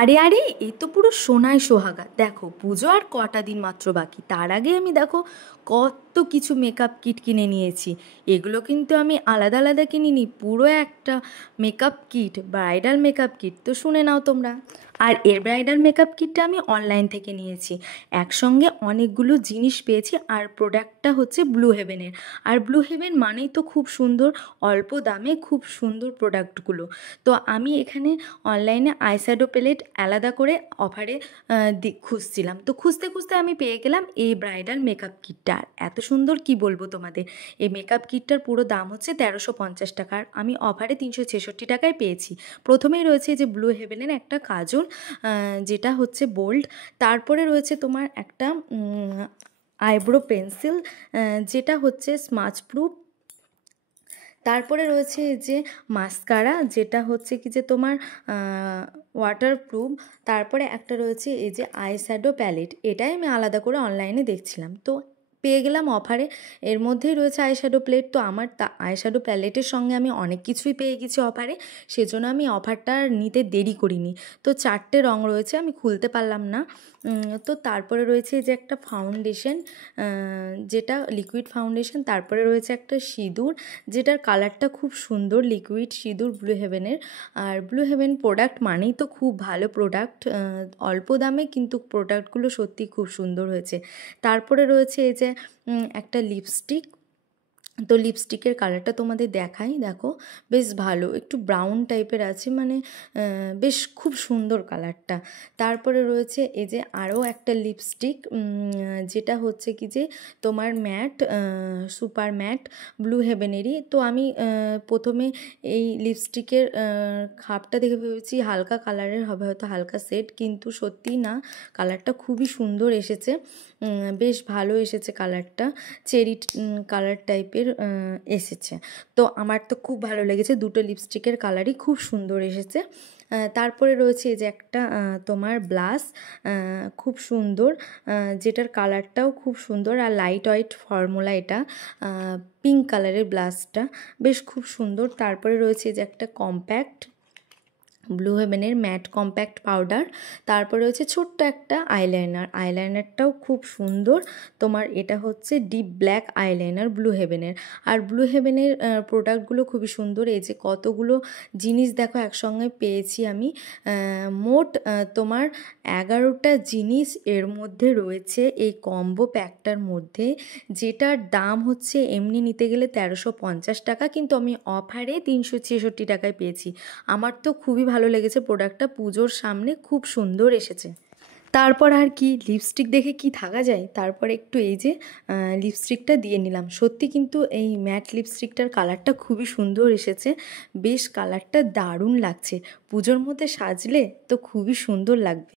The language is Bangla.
আরে আরে, এই তো পুরো সোনায় সোহাগা। দেখো, পুজো আর কটা দিন মাত্র বাকি, তার আগে আমি দেখো কত কিছু মেকআপ কিট কিনে নিয়েছি। এগুলো কিন্তু আমি আলাদা আলাদা কিনিনি, পুরো একটা makeup kit, bridal makeup kit. তো শুনে নাও তোমরা। আর এর ব্রাইডাল মেকআপ কিটটা আমি অনলাইন থেকে নিয়েছি। একসঙ্গে অনেকগুলো জিনিস পেয়েছি, আর প্রোডাক্টটা হচ্ছে ব্লু হেভেনের। আর ব্লু হেভেন মানেই তো খুব সুন্দর, অল্প দামে খুব সুন্দর প্রোডাক্টগুলো। তো আমি এখানে অনলাইনে আইশ্যাডো প্যালেট আলাদা করে অফারে খুঁজছিলাম। তো খুঁজতে খুঁজতে আমি পেয়ে গেলাম এই ব্রাইডাল মেকআপ কিটটা। আর এত সুন্দর কি বলবো তোমাদের। এই মেকআপ কিটটার পুরো দাম হচ্ছে 1350 টাকা, আর আমি অফারে 366 টাকায় পেয়েছি। প্রথমেই রয়েছে যে ব্লু হেভেনের একটা কাজল, যেটা হচ্ছে বোল্ড। তারপরে রয়েছে তোমার একটা আইব্রো পেন্সিল, যেটা হচ্ছে স্মাচ প্রুফ। তারপরে রয়েছে যে মাস্কারা, যেটা হচ্ছে কি যে তোমার ওয়াটারপ্রুফ। তারপরে একটা রয়েছে এই যে আইশ্যাডো প্যালেট, এটাই আমি আলাদা করে অনলাইনে দেখছিলাম, তো পেয়ে গেলাম অফারে। এর মধ্যেই রয়েছে আইশ্যাডো প্লেট, তো আমার আইশ্যাডো প্যালেটের সঙ্গে আমি অনেক কিছুই পেয়ে গেছি অফারে, সেজন্য আমি অফারটা নিতে দেরি করিনি। তো 4টে রং রয়েছে, আমি খুলতে পারলাম না। তো তারপরে রয়েছে যে একটা ফাউন্ডেশন, যেটা লিকুইড ফাউন্ডেশন। তারপরে রয়েছে একটা সিঁদুর, যেটার কালারটা খুব সুন্দর, লিকুইড সিঁদুর ব্লু হেভেনের। আর ব্লু হেভেন প্রোডাক্ট মানেই তো খুব ভালো প্রোডাক্ট, অল্প দামে কিন্তু প্রোডাক্টগুলো সত্যি খুব সুন্দর হয়েছে। তারপরে রয়েছে এই যে একটা লিপস্টিক। তো লিপস্টিকের কালারটা তোমাদের দেখাই, দেখো বেশ ভালো, একটু ব্রাউন টাইপের আছে, মানে বেশ খুব সুন্দর কালারটা। তারপরে রয়েছে এই যে আরও একটা লিপস্টিক, যেটা হচ্ছে কি যে তোমার ম্যাট, সুপার ম্যাট, ব্লু হেভেনেরই। তো আমি প্রথমে এই লিপস্টিকের খাপটা দেখে ভেবেছি হালকা কালারের হবে, হয়তো হালকা সেট, কিন্তু সত্যি না, কালারটা খুবই সুন্দর এসেছে, বেশ ভালো এসেছে কালারটা, চেরি কালার টাইপের এসেছে। তো আমার তো খুব ভালো লেগেছে, দুটো লিপস্টিকের কালারই খুব সুন্দর এসেছে। তারপরে রয়েছে এই যে একটা তোমার ব্লাশ, খুব সুন্দর, যেটার কালারটাও খুব সুন্দর, আর লাইট ওয়েট ফর্মুলা এটা, পিঙ্ক কালারের ব্লাশটা বেশ খুব সুন্দর। তারপরে রয়েছে যে একটা কম্প্যাক্ট ব্লু হেভেনের ম্যাট কম্প্যাক্ট পাউডার। তারপরে রয়েছে ছোট্ট একটা আইলাইনার, আইলাইনারটাও খুব সুন্দর, তোমার এটা হচ্ছে ডিপ ব্ল্যাক আইলাইনার ব্লু হেভেনের। আর ব্লু হেভেনের প্রোডাক্টগুলো খুবই সুন্দর। এই যে কতগুলো জিনিস দেখো একসঙ্গে পেয়েছি আমি, মোট তোমার 11টা জিনিস এর মধ্যে রয়েছে এই কম্বো প্যাকটার মধ্যে, যেটার দাম হচ্ছে এমনি নিতে গেলে 1350 টাকা, কিন্তু আমি অফারে 366 টাকায় পেয়েছি। আমার তো খুবই ভালো লেগেছে প্রোডাক্টটা, পুজোর সামনে খুব সুন্দর এসেছে। তারপর আর কি, লিপস্টিক দেখে কি থাকা যায়, তারপর একটু এই যে লিপস্টিকটা দিয়ে নিলাম। সত্যি কিন্তু এই ম্যাট লিপস্টিকটার কালারটা খুবই সুন্দর এসেছে, বেশ কালারটা দারুণ লাগছে, পুজোর মধ্যে সাজলে তো খুবই সুন্দর লাগবে।